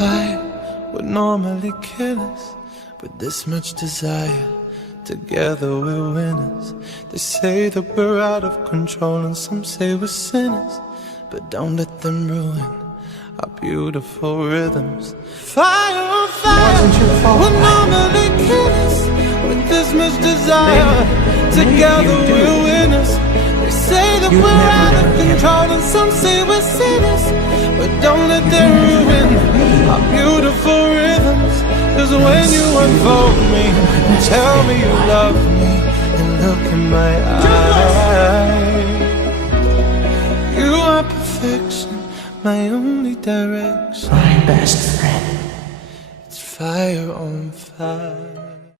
fight would normally kill us. With this much desire, together we're winners. They say that we're out of control and some say we're sinners, but don't let them ruin our beautiful rhythms. Fire on fire would normally kill us. With this much desire, together we're winners. They say that we're out of control and some say we're sinners, but don't let them ruin our beautiful rhythms. Cause when you unfold me and tell me you love me and look in my eyes, you are perfection, my only direction. My best friend. It's fire on fire.